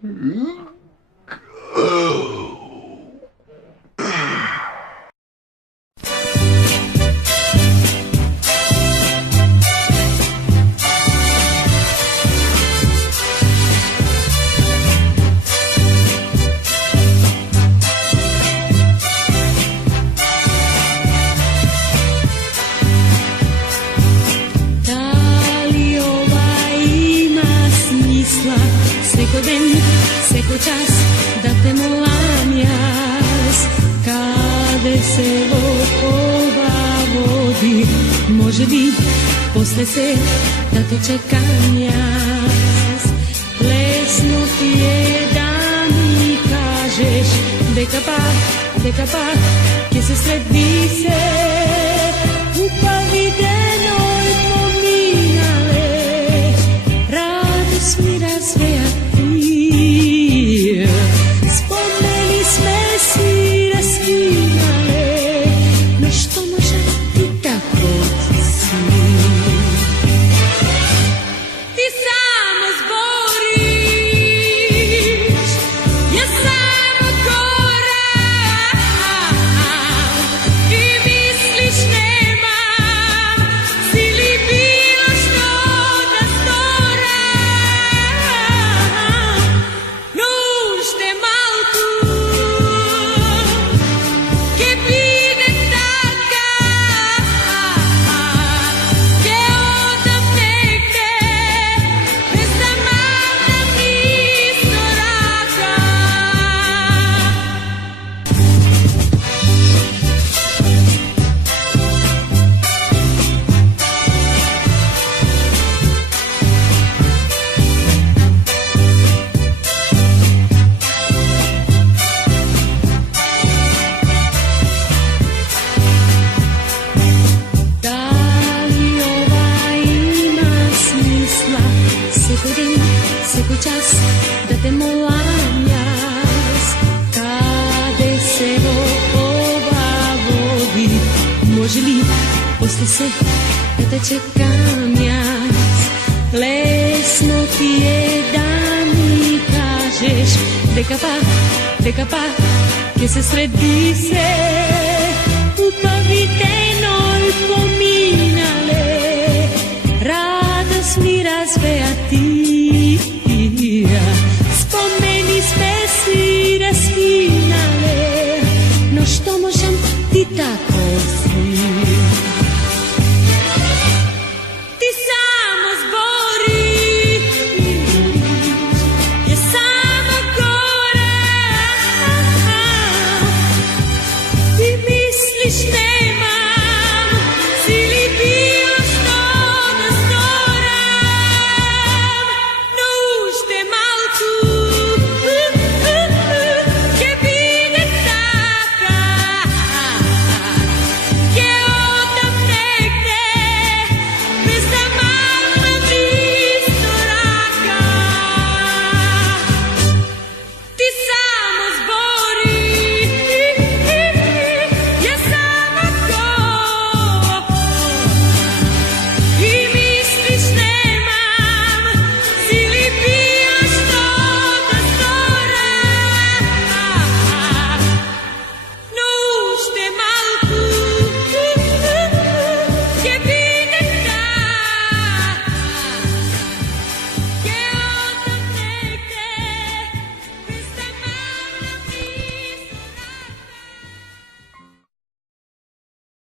Sveko den, sveko čas, da te molam jaz, kade se ova vodi, može li posle se da te čekam jaz. Lesno ti je da mi kažeš, deka pa, kje se sredi se, upavi denoj pominale, radost mi razveja. Spomeni sme si raskinale, no što može ti tako si? Ti samo zboriš, ja samo koram i misliš nemam sili bilo što da storam. Nušte malku che vive taka, che odam negde bez da mada isto raka. Da li ova ima smisla, sveko den, sveko čas, da te molam jaz, kade se ova vodi, može li posle se da te čekam jaz. Lesno ti je da mi kažeš, deka pa, kje se sredi se, upavi denoj pominale, radost mi razvejati. Spomeni sme si raskinale, no što možem ti tako